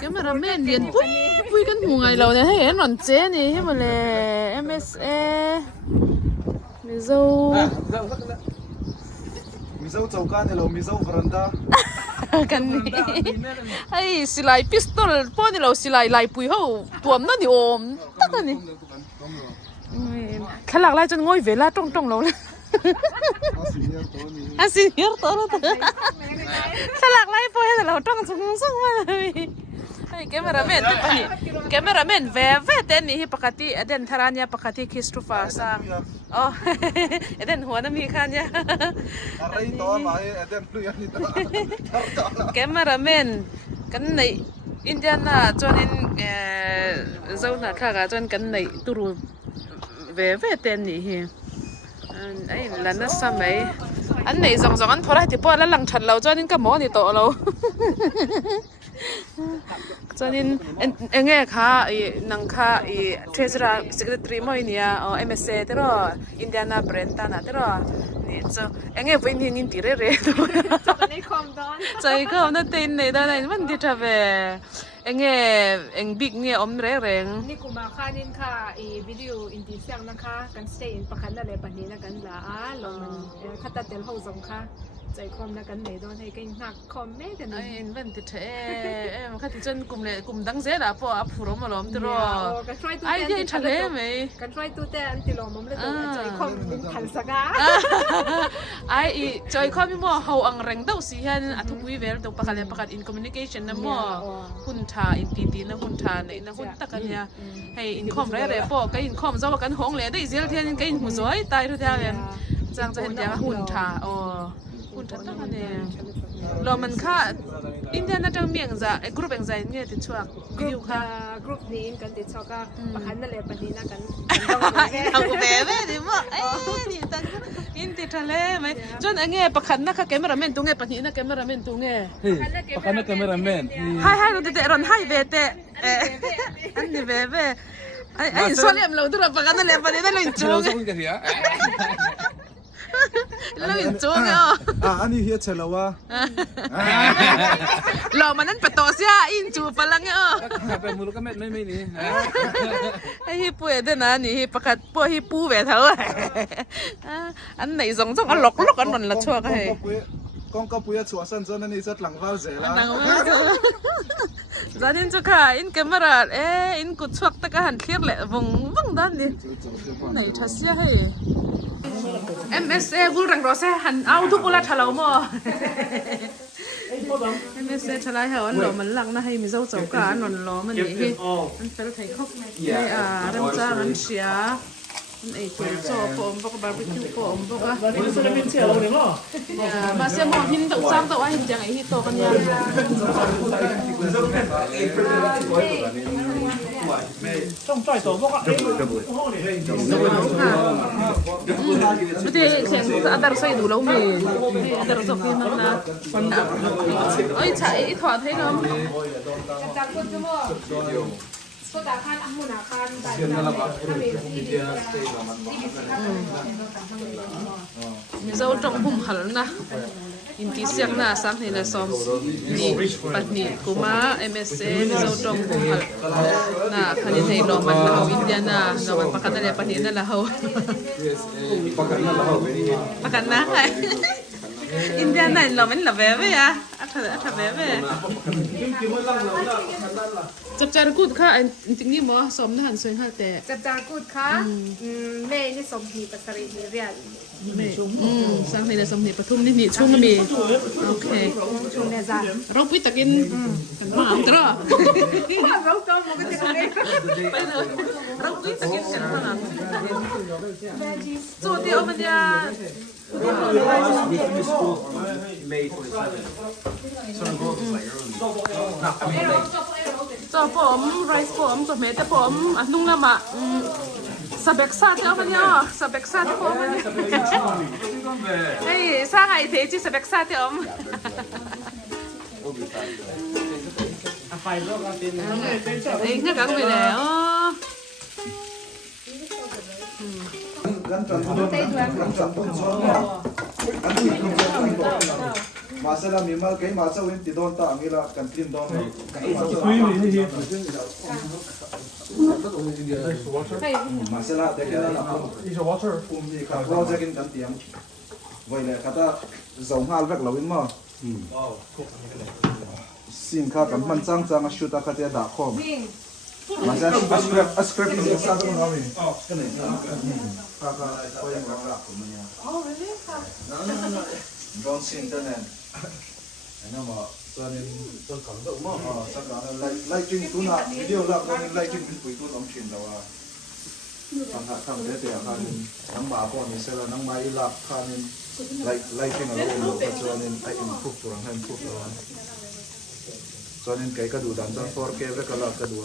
cái mà làm men liền vui cái mùa ngày lâu này hay cái nón chế này hay mà là MSA mì dâu trâu cá này là mì dâu veranda cái này hay xì lại pistol po này là xì lại bùi hậu tuồng nó thì ôm tất cả này khai lạc lại cho ngồi về là trong lâu này xin nhớ tới nó khai lạc lại po hay là trong sung mà cameraman ve ten ni hi pakati aden tharanya pakati Christopher sang oh aden huana mi khanya arai to mai aden plu yani to cameraman kan nei Indiana chonin zona thaga chon kan nei turu ve ten ni hi ai lana samai an nei zong an thora ti po la lang that lo chonin ka mo ni to lo cho nên anh nghe khá năng khá treasurer secretary mới nia MSA thế rồi Indiana Brenta na thế rồi cho anh nghe với những tin rẻ rẻ cho nó tên này đó này vẫn đi trở về anh nghe anh big nghe rẻ rẻนี่กูมาค่านินค่ะวิดีโออินดีเซียงนะคะกันสเตย์อินประคันอะไรแบบนี้นะกันละลงมันคัตเตอร์เฮาส่งค่ะใจคอมนะกันไหนโดนให้กันหนักคอมแม่กันนี่vẫn đi thế mà khách chân cùng đăng dễ là po áp phù mà lắm thế rồi ai đi thật thế màyกันช่วยตู้แต่อันติลมเลยตัวใจคอมเป็นขันสกาaiใจคอมมีมั่วเฮาอังแรงเต้าสิฮันอัทุกวิเวลตัวประกันin communication นะมั่วหุ่นทาอินตีนะหุ่นทาในนะหุ่นตะกันเนี่ยให้อินคอมแร่ๆปอก็อินคอมเจ้ากันห้องเลยได้เสียเทียนก็อินหูสวยตายทุกอย่างเลยจังจะเห็นอย่างหุ่นทาหุ่นทาตั้งเนี่ยเรามันค่าอินเดียน่าจะมีอย่างจะกรุ๊ปอย่างใจเนี่ยติดช่วงวิวค่ะกรุ๊ปนี้กันติดชอก็ประคันนั่นแหละปนี้นะกันเอาแม่ดิมั่วนี่ตั้งอินติดทะเลไหมจนเงี้ยประคันนะค่ะแกมราเมนตรงเงี้ยปนี้นะแกมราเมนตรงเงี้ยประคันนะแกมราเมนให้เราติดรอนให้เบเตอันนี้เบเบไอ้ส่วนเลี้ยมเราตัวประกันนั่นแหละปนี้นั่นเราอินจูงเราอินจูงอันนี้เฮียเชลวะเรามันนั่นประตูเสียอินจูพลังเป็นมือลูกก็ไม่นี่ไอ้ฮิปูเดนะนี่ประกัดปูฮิปูแบบเท่าอันไหนสองอันหลอกอันนนละชั่วกันให้กองก็ปุยชัวสันจนนี่จัดหลังฟ้าเสร็จแล้วจานินจุค่ะอินแคมราอินกุดชวกตะกันหันเคลียร์แหละวงด้านนี้ไหนทัศน์ให้ MSA บุรังรอเซหันเอาทุกคนละทะเลาะมั้ง MSA ทะเลาะเหรอหล่อมันหลังนะให้มีเจ้าการนนล้อมันนี่มันเป็นไทยครบไอ้เริ่มจ้ามันเสียไอ้ตัวจอผมพวกบาร์บีคิวผมพวกมาเสียมองหินตัวจ้างตัวหินจังไอ้ที่โตกันยังต้องจ่อยตัวพวกไม่ได้แข่งอันดับใส่ดูแล้วมีอันดับสองที่มันนะไอ้ใช่ถอดให้น้องจากคนจะมั่วก็ตาคันมุนาคันแต่ถ้ามีที่ดีมีเจ้าจงหุ่มหันนะอินที่เสียงน่ะสักนี่นะซ้อมนี่ปัดนี่กูมา MSA มีเจ้าจงหุ่มหันน่ะคันนี้ให้เรามันเราอินเดียน่ะเรามันประกันอะไรปัดนี่นั่นแหละเขาประกันนะอินเดียน่ะเรามันละเว้ยอะอัฐเว้ยจับจานกูดค่ะจริงนี่มั้งซ้อมน่ะหันสวยค่ะแต่จับจานกูดค่ะแม่นี่สมหีปัสริเรียนสังในสมเด็จปทุมนี่ช่วงมีโอเคช่วงเนี่ยจ้ะเราไปตะกินกันมาอันตรายเราก็มองกันที่นี่ไปเลยเราไปตะกินกันมาโจทย์เอามันยาจอผมไรซ์ผมจอเมแต่ผมนุ่งละมะสเปกซ่าเจ้ามันยอสเปกซ่าที่ผมเฮ้ยสร้างไอเทจิสเปกซ่าที่ผมไฟโลกเราเป็นเอ้ยงั้นกันไปแล้วกันจันทร์กันจันทร์อันนี้ มาเสร็จแล้วมีมาเกยมาเจ้าวินติดโดนตามีละกันทิ้งโดน มาเสร็จแล้วแต่แค่นั้นมีกับเราจะกินกันเตียงไว้เลยก็ถ้าส่งหาเล็กเราวินมาสิ่งข้ากันมันจังชุดตาขัดยาด่าคอมมาเสร็จสคริปต์นี่ซาตรงนั้นนี่ก็เนี่ยข้าก็ยังรักผมเนี่ยโดนสิ่งนั้นนั่นมาตอนนี้ต้นขังตัวมั่งสักการณ์ไล่จิ้งตัวน่ะวิดีโอลับตอนนี้ไล่จิ้งเป็นปุ๋ยตัวน้ำชิ้นแล้วว่าทำได้แต่ข้านี่น้ำบาปนี่เสร็จแล้วน้ำใบลับข้านี่ไล่จิ้งอะไรโอ้โหตอนนี้ไอ้อินพุกตัวนั้นพุกตัวนั้นตอนนี้ไก่กระดูดันจนฟอร์เกฟแล้วก็ลับกระดู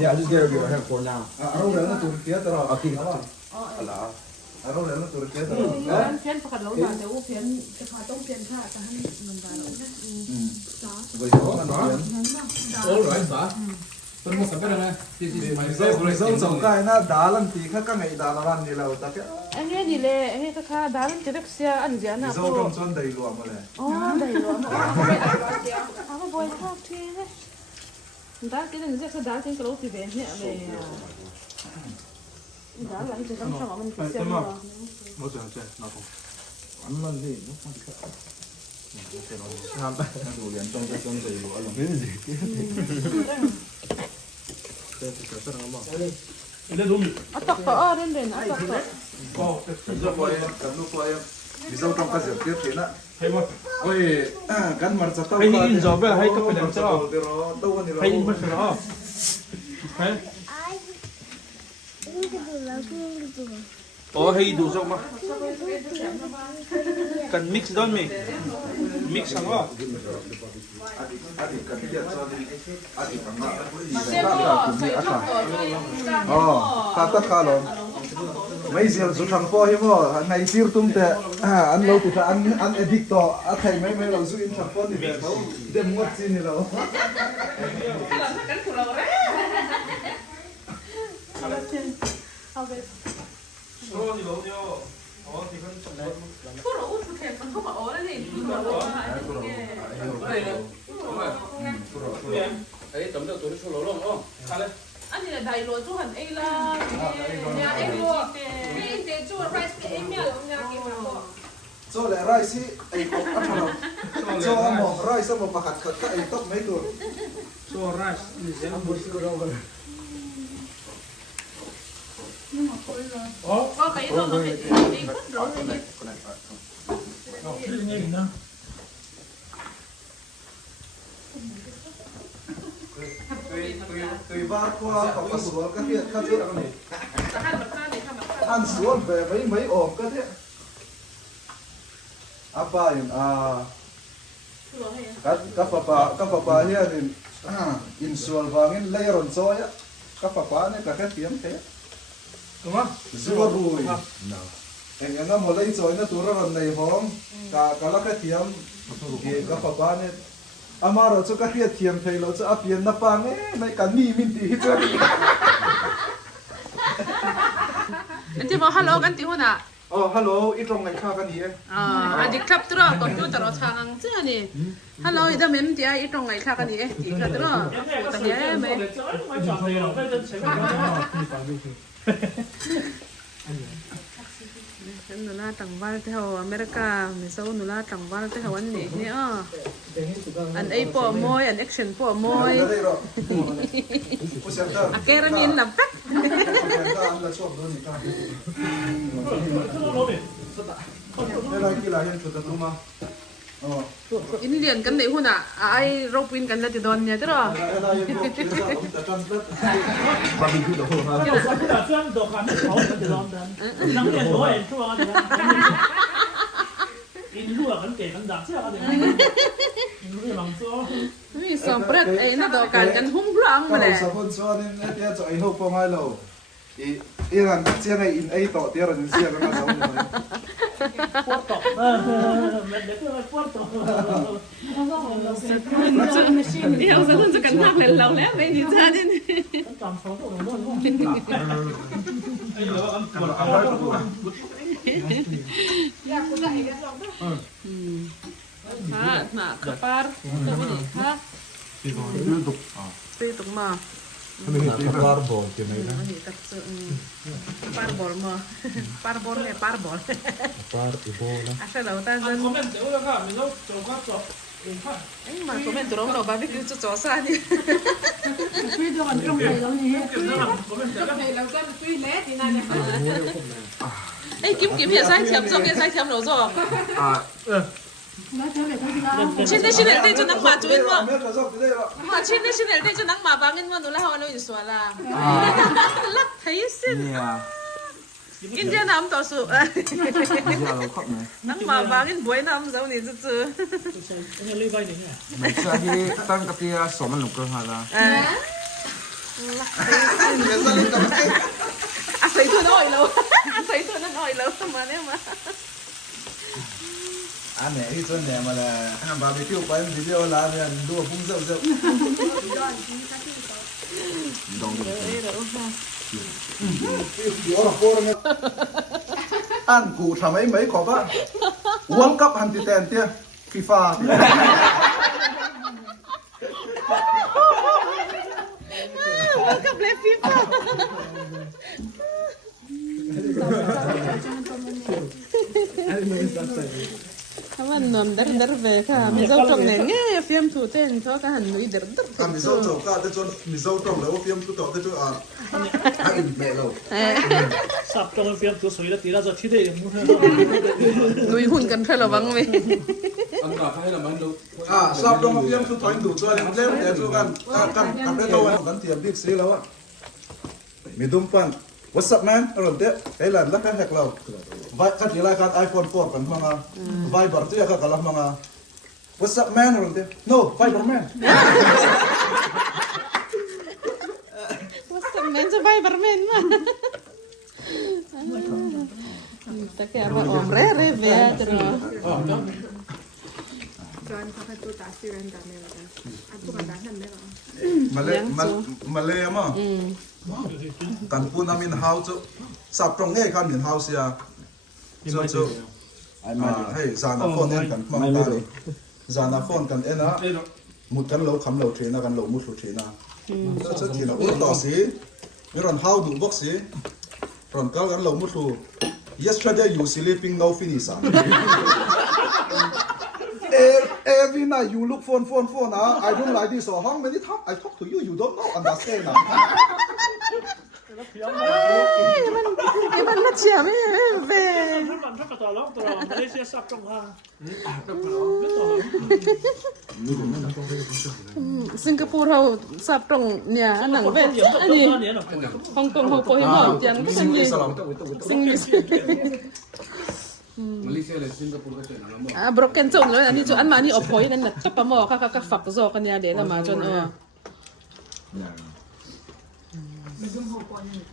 Yeah, I'll just get your hair for now. Araw na Turkiya tara. Okay. Ala. Araw na Turkiya tara. เพี้ยนประกาศแล้วมาแต่ว่าเพี้ยนจะพาต้องเปลี่ยนท่าจะให้มันได้แล้ว Vậy đó là nó. All right, sir. Pero mo sabi na, this is my favorite. Rồi xong cái nó đá lần tí khác các ngày đá nó ăn đi lâu ta cái. อันนี้ดีเลยอันนี้ก็ค่าดาร์นจะได้เสียอันเดียวนะ Rồi trong xuân đầy lụa mà này. อ๋อได้หรอเอาไปบ่อยชอบทีเลยดาร์กินอันนี้ก็ดาร์กินกระโหลกที่เป็นเนี่ยเลยดาร์หลังจะต้องทำมันเสียหรอ Một giờ chơi, nó không. Ăn lần gì nó không sợ. Nó đủ liền trong cái xuân đầy lụa luôn. Cái gì? Đây thì sẽ rất là ngon. เอาตอกต่อเด่นๆเอาตอกต่อ Giờ quay cầm lúc quay vì sao trong cái diệp tiếp thế nè. Ôi, cắn mặt sao tao. Hay in rồi bây giờ hay cấp phải làm sao? Hay in mất rồi. Hay. Hay đủ rồi mà. Cần mix đó mình. Mix sang đó. Adik kan dia jadi adik kan nak. เสียบ่ใส่ตอกต่อด้วย Kata kalau mấy giờ số thằng po hiếm mà ngày xưa tung tệ ăn lâu thì phải ăn edit to ăn thầy mấy lâu số in thằng po thì phải đâu đem ngót xin thì đâu Ấy tấm được tôi đi số lỗ luôn không? Khá lên. อันนี้ได้โลจุหันเอ้ล่ะเนี่ยเอ้โลนี่เดี๋ยวจูไรซ์เอ้เมียลงเนี่ยกินมาบ่ cho lại rai xí ai có ăn nào cho ăn mỏng rai xong một bạc hạt các ai tóc mấy tuổi So rice.ก็ใครต้องมาเป็นอีกคนรู้เลย tùy vào qua có cái số các hiện các thứ này จะหันแบบนั้นเลยทำแบบนั้น ăn xuống về mấy ổ các thế apa yang các papa here thì insul vangin layron soya các papa này các tiếng thế Đúng không? Zua rui. Em yang mo lai soy na turan nei hong ka la ka thiam ki ka papa ne amaro chu ka hria thiam thei lo chu apian na pa nge nai kan ni min ti hi chu อันที่บอกฮัลโหลกันที่หัวหน้า oh hello itong ngai kha kan ni e อันที่ครับตัวคอมพิวเตอร์ทางเจ้านี่ฮัลโหลอีดาเมมที่ไอ้ตรงไงค่ะกันนี่ที่ครับตัวแต่เฮ้ยไม่ฉันหนูล่าต่างวันที่เขาอเมริกาไม่ใช่หนูล่าต่างวันที่เขาวันนี้เนี่ยอันไอ้ปอมอยอันแอคชั่นปอมอยอะแกระมินลับปัก Đây là kia là hiện chuột đúng không?อินเดียนกันไหนหุ่นอ่ะไอ้โรบินกันแล้วจะโดนเนี่ยจ้ะ Đây là hiện chuột ta translate. Barbecue the whole house. มีสองประเด็นไอ้นั่นต่อการกันหุ้มพลังมาเลย Sa kon so nin etia so ai ho po mai lo. Iran sia ngai in ai to tia ran sia ka sa un.เดี๋ยวสักคนจะกันมากเลยเราแล้วไม่ดีจ้าเนี่ย ha na kapar ha pitok ma Parbol, kinaya. ani tatso parbol mo parbol ne parbol Ibola. asa daw ta jan ay ma comment rong no barbecue chu cho sa ni ay kim kim ya sai thiam zo ke sai thiam lo zo chin ne chin ne te chu nang ma chu in mo ma chin ne chin ne te chu nang ma bangin mo no la ho lo in swa la lak thai sin India nam to su nang ma bangin boy nam zo ni chu chu Mình sẽ đi tăng cái tia số mình lục cơ hà là à thấy thôi nói lâu à thấy thôi nó nói lâu mà nếu mà anh này ít hơn này mà là ham barbecue quay video là nên đua bung rượu rượu anh cụ thằng ấy mấy có ba World Cup anh thì tiền tia FIFA gặp lại FIFA kawan nom dar về ka mi dâu trong này nghe phim thủ tên cho ka hẳn núi dar anh bị dâu trồng cả tới chôn bị dâu trồngแล้วphim cứ tỏ tới chỗ à anh mẹ lâu sắp trong phim tôi soi là tí ra cho thi đấy núi hunกันเถอะระวังเว้ย Ăn cà phê là mấy đâu? à sao trong phim cứ thoái đủ cho lên lên để choกันกันได้ตัวกันเตรียมบิ๊กซีแล้วอ่ะมีดุมปัน What's up man อารมณ์เตะไอ้หลานรักกันแหกเราไว้กันที่รายการ iPhone 4กันมาไว้บาร์เตียกันละมา What's up man อารมณ์เตะ No Viber man What's up manจะไปบาร์แมนมาแต่แกว่าออมเร่เว้ยจ้ะเนาะ Tuan pakai tu tak sih rendah ni macam. Aku kan dah nak merah. มาเลยมั้งกันพูดน้ำมินเฮาส์สับตรงนี้กันมินเฮาส์ยาจู่ให้จานาฟอนเอ็นกันมั่งตาเลยจานาฟอนกันเอ็นนะมุดกันเราคำเราเทนะกันเรามุดเราเทนะจะทีนะอุ้งต่อสิมีรอนเฮาดูบ็อกสิรอนกันเรามุดเรา yesterday you sleeping now finish every night you look phone I don't like this or how many times I talk to you you don't know understand มันน่าเชื่อไหมเว้ย ถ้ากระต่ายร้องตัวมาเลเซียซับตรงห้าง สิงคโปร์เราสับตรงเนี่ยหนังเว้ยอันนี้ฮ่องกงเห็นหรอจังก็สิงลิสิงลิ Malaysia là Singapore cái chuyện nào lắm. à broken chồng rồi anh đi chỗ ăn mà đi ở phối nên là tất cả mỏ các phật do cái nhà để là mà cho nó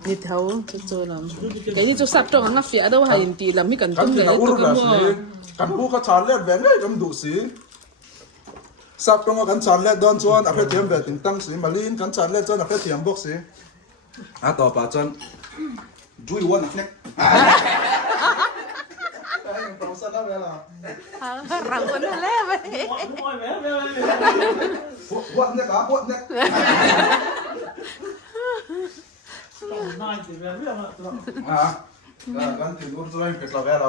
đi thấu cho làm cái đi chỗ sắp trong nó phía đâu hay tí làm mấy cần kan trong ti để na tôi uru cái na mỏ si kan bu ka chan let ve ngai jam du si sap tong kan chan let don chuan a phe tiam ve ting tang si malin kan chan let chuan a phe tiam box si a to pa chuan dui one nek ai tong sa na ve la răng con nó lé vậy what nek a what nek นายจีบเรื่องอะไรตัว a kan ti ur chuan ke la ve la